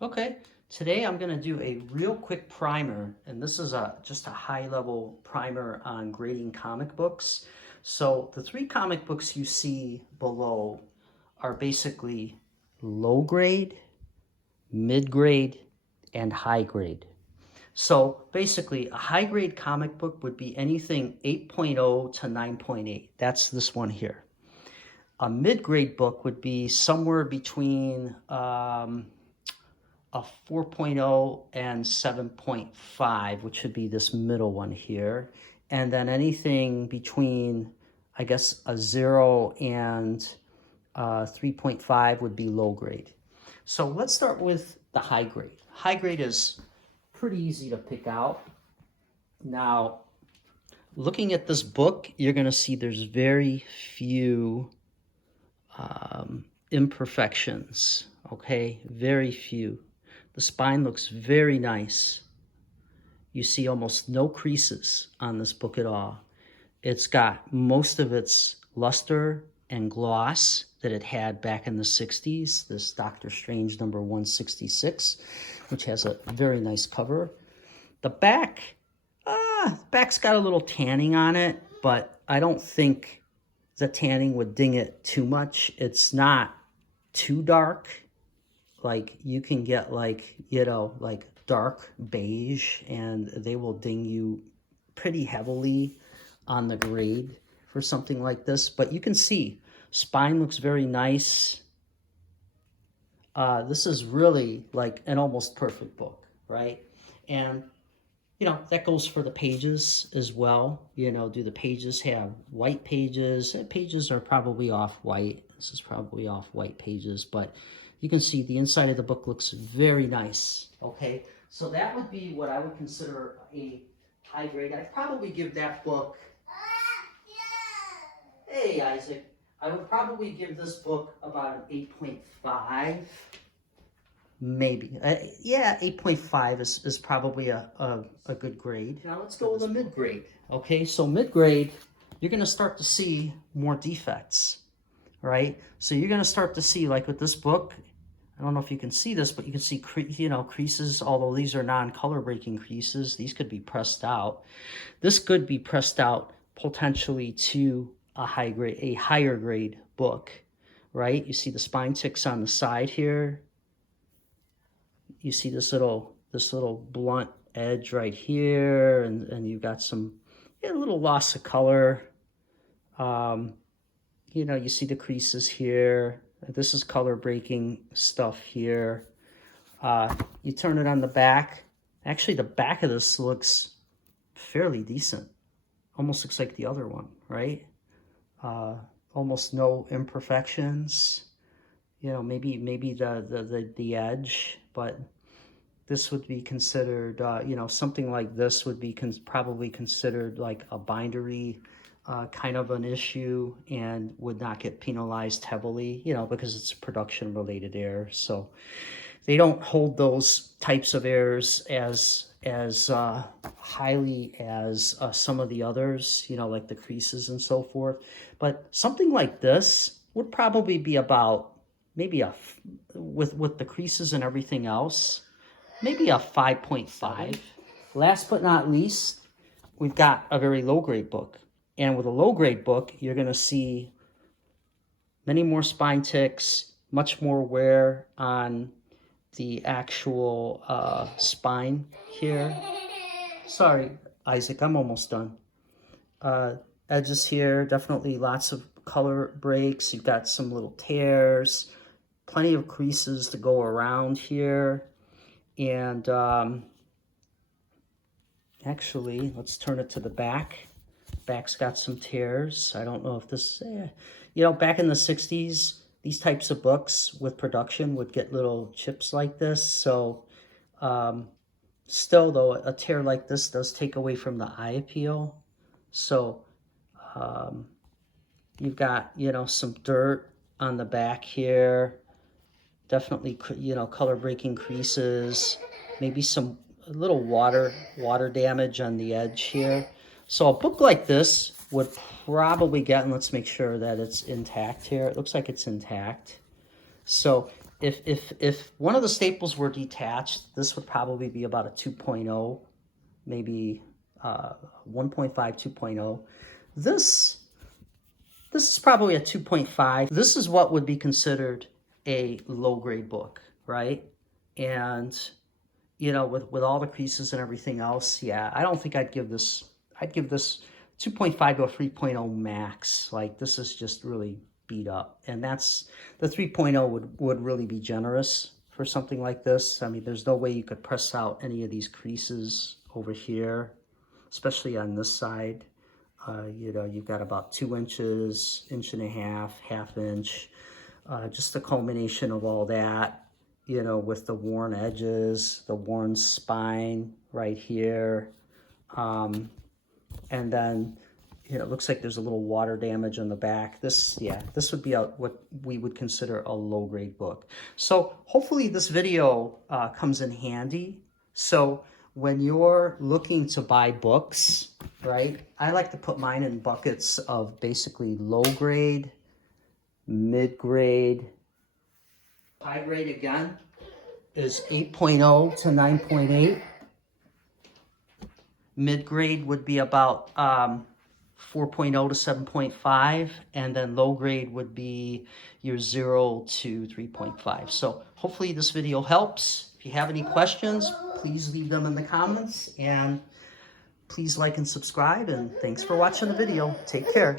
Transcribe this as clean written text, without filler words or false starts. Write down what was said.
Okay, today I'm going to do a real quick primer, and this is just a high-level primer on grading comic books. So the three comic books you see below are basically low grade, mid grade, and high grade. So basically, a high grade comic book would be anything 8.0 to 9.8. That's this one here. A mid grade book would be somewhere between a 4.0 and 7.5, which would be this middle one here. And then anything between, I guess, a 0 and 3.5 would be low grade. So let's start with the high grade. High grade is pretty easy to pick out. Now, looking at this book, you're going to see there's very few imperfections, okay? Very few. The spine looks very nice. You see almost no creases on this book at all. It's got most of its luster and gloss that it had back in the 60s, this Doctor Strange number 166, which has a very nice cover. The back's got a little tanning on it, but I don't think the tanning would ding it too much. It's not too dark. Like you can get like dark beige and they will ding you pretty heavily on the grade for something like this. But you can see spine looks very nice. This is really like an almost perfect book, right? And that goes for the pages as well. Do the pages have white pages? Pages are probably off-white. This is probably off-white pages, but you can see the inside of the book looks very nice, okay? So that would be what I would consider a high grade. I'd probably give that book, hey Isaac, I would probably give this book about an 8.5. Maybe. Yeah, 8.5 is probably a good grade. Now let's go with a mid grade. Okay, so mid grade, you're going to start to see more defects, right? So you're going to start to see, like with this book, I don't know if you can see this, but you can see creases, although these are non-color breaking creases. These could be pressed out. This could be pressed out potentially to a higher grade book, right? You see the spine ticks on the side here. You see this little blunt edge right here, and you've got some a little loss of color. You see the creases here. This is color breaking stuff here. You turn it on the back. Actually, the back of this looks fairly decent. Almost looks like the other one, right? Almost no imperfections. Maybe the edge, but this would be considered, something like this would be probably considered like a bindery kind of an issue and would not get penalized heavily, because it's a production-related error. So they don't hold those types of errors as highly as some of the others, like the creases and so forth. But something like this would probably be about maybe with the creases and everything else, maybe a 5.5. Last but not least, we've got a very low grade book. And with a low grade book, you're going to see many more spine ticks, much more wear on the actual spine here. Sorry, Isaac, I'm almost done. Edges here, definitely lots of color breaks. You've got some little tears, plenty of creases to go around here. And actually, let's turn it to the back. Back's got some tears. I don't know if this, back in the 60s, these types of books with production would get little chips like this. So still, though, a tear like this does take away from the eye appeal. So you've got, some dirt on the back here. Definitely, color breaking creases. Maybe some little water damage on the edge here. So a book like this would probably get, and let's make sure that it's intact here. It looks like it's intact. So if one of the staples were detached, this would probably be about a 2.0, maybe 1.5, 2.0. This is probably a 2.5. This is what would be considered a low-grade book, right? And, you know, with all the creases and everything else, yeah, I don't think I'd give this 2.5 to a 3.0 max. Like, this is just really beat up. And that's, the 3.0 would really be generous for something like this. I mean, there's no way you could press out any of these creases over here, especially on this side. You know, you've got about 2 inches, inch and a half inch, just the culmination of all that, you know, with the worn edges, the worn spine right here. And then, you know, it looks like there's a little water damage on the back. This would be what we would consider a low-grade book. So hopefully this video comes in handy. So when you're looking to buy books, right, I like to put mine in buckets of basically low grade, mid grade. High grade again is 8.0 to 9.8. Mid grade would be about 4.0 to 7.5, and then low grade would be your 0 to 3.5. So hopefully this video helps. If you have any questions, please leave them in the comments, and please like and subscribe, and thanks for watching the video. Take care.